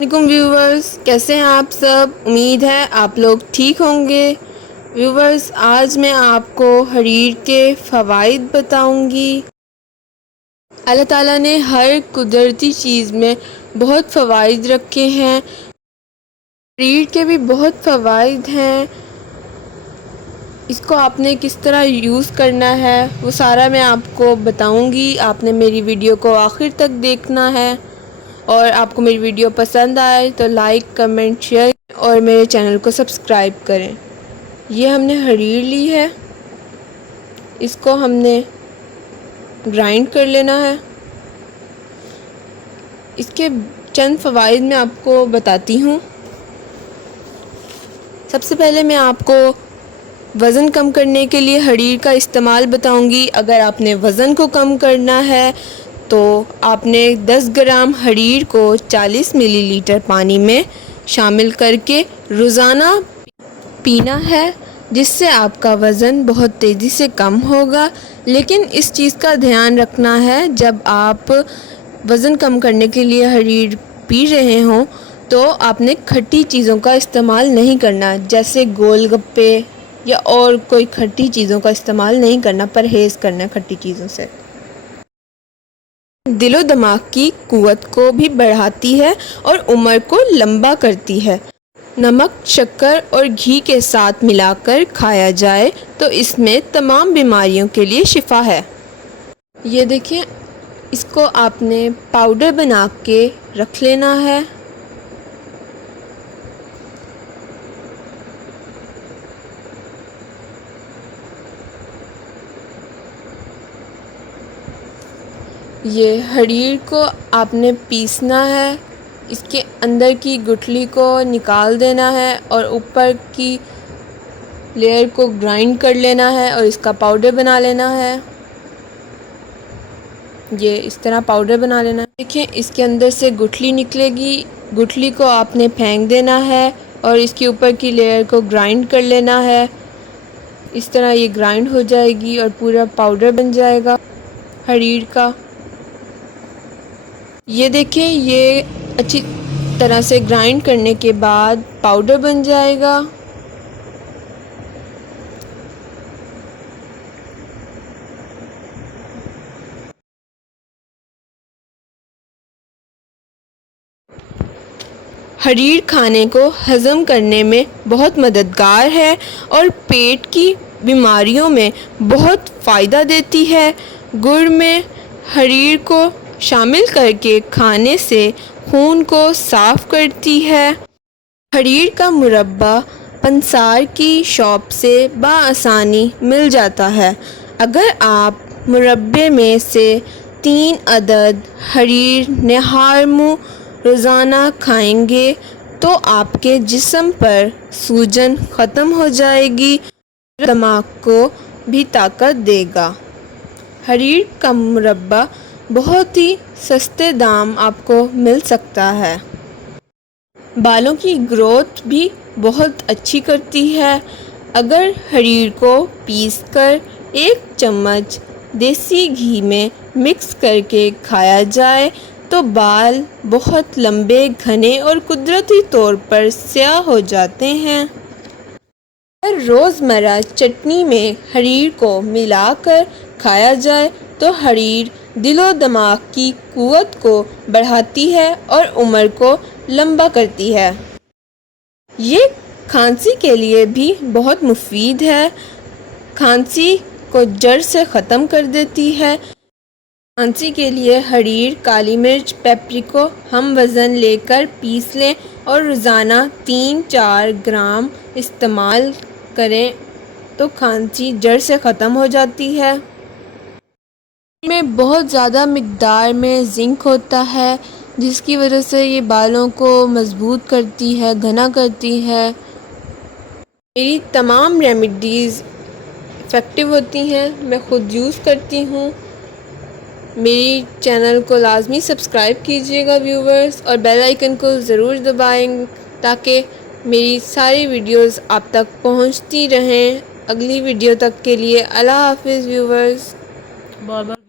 वालेकुम व्यूवर्स, कैसे हैं आप सब। उम्मीद है आप लोग ठीक होंगे। व्यूवर्स, आज मैं आपको हरीर के फ़वाइद बताऊंगी। अल्लाह ताला ने हर कुदरती चीज़ में बहुत फ़वाइद रखे हैं। हरीर के भी बहुत फ़वाइद हैं। इसको आपने किस तरह यूज़ करना है वो सारा मैं आपको बताऊंगी। आपने मेरी वीडियो को आखिर तक देखना है और आपको मेरी वीडियो पसंद आए तो लाइक, कमेंट, शेयर और मेरे चैनल को सब्सक्राइब करें। ये हमने हरीर ली है, इसको हमने ग्राइंड कर लेना है। इसके चंद फ़वाइद मैं आपको बताती हूँ। सबसे पहले मैं आपको वज़न कम करने के लिए हरीर का इस्तेमाल बताऊँगी। अगर आपने वज़न को कम करना है तो आपने 10 ग्राम हरीर को 40 मिलीलीटर पानी में शामिल करके रोज़ाना पीना है, जिससे आपका वज़न बहुत तेज़ी से कम होगा। लेकिन इस चीज़ का ध्यान रखना है, जब आप वज़न कम करने के लिए हरीर पी रहे हों तो आपने खट्टी चीज़ों का इस्तेमाल नहीं करना, जैसे गोलगप्पे या और कोई खट्टी चीज़ों का इस्तेमाल नहीं करना। परहेज़ करना खट्टी चीज़ों से। दिलो दिमाग की कुव्वत को भी बढ़ाती है और उम्र को लंबा करती है। नमक, शक्कर और घी के साथ मिलाकर खाया जाए तो इसमें तमाम बीमारियों के लिए शिफा है। ये देखिए, इसको आपने पाउडर बना के रख लेना है। ये हरीर को आपने पीसना है, इसके अंदर की गुठली को निकाल देना है और ऊपर की लेयर को ग्राइंड कर लेना है और इसका पाउडर बना लेना है। ये इस तरह पाउडर बना लेना है। देखिए, इसके अंदर से गुठली निकलेगी, गुठली को आपने फेंक देना है और इसके ऊपर की लेयर को ग्राइंड कर लेना है। इस तरह ये ग्राइंड हो जाएगी और पूरा पाउडर बन जाएगा हरीर का। ये देखिए, ये अच्छी तरह से ग्राइंड करने के बाद पाउडर बन जाएगा। हरीर खाने को हज़म करने में बहुत मददगार है और पेट की बीमारियों में बहुत फ़ायदा देती है। गुड़ में हरीर को शामिल करके खाने से खून को साफ़ करती है। हरीर का मुरब्बा पंसार की शॉप से बआसानी मिल जाता है। अगर आप मुरब्बे में से 3 अदद हरीर नहार मुँह रोज़ाना खाएंगे तो आपके जिस्म पर सूजन ख़त्म हो जाएगी, दिमाग को भी ताकत देगा। हरीर का मुरब्बा बहुत ही सस्ते दाम आपको मिल सकता है। बालों की ग्रोथ भी बहुत अच्छी करती है। अगर हरीर को पीसकर 1 चम्मच देसी घी में मिक्स करके खाया जाए तो बाल बहुत लंबे, घने और कुदरती तौर पर स्याह हो जाते हैं। अगर रोज़मर्रा चटनी में हरीर को मिलाकर खाया जाए तो हरीर दिलो दिमाग की कुव्वत को बढ़ाती है और उम्र को लंबा करती है। ये खांसी के लिए भी बहुत मुफीद है। खांसी को जड़ से ख़त्म कर देती है। खांसी के लिए हरीर, काली मिर्च, पेपरिको हम वज़न लेकर पीस लें और रोज़ाना 3-4 ग्राम इस्तेमाल करें तो खांसी जड़ से ख़त्म हो जाती है। में बहुत ज़्यादा मिक़दार में ज़िंक होता है, जिसकी वजह से ये बालों को मज़बूत करती है, घना करती है। मेरी तमाम रेमेडीज़ इफ़ेक्टिव होती हैं, मैं ख़ुद यूज़ करती हूँ। मेरी चैनल को लाज़मी सब्सक्राइब कीजिएगा व्यूवर्स, और बेल आइकन को ज़रूर दबाएं ताकि मेरी सारी वीडियोस आप तक पहुंचती रहें। अगली वीडियो तक के लिए अल्लाह हाफ़िज़ व्यूवर्स। Bye bye.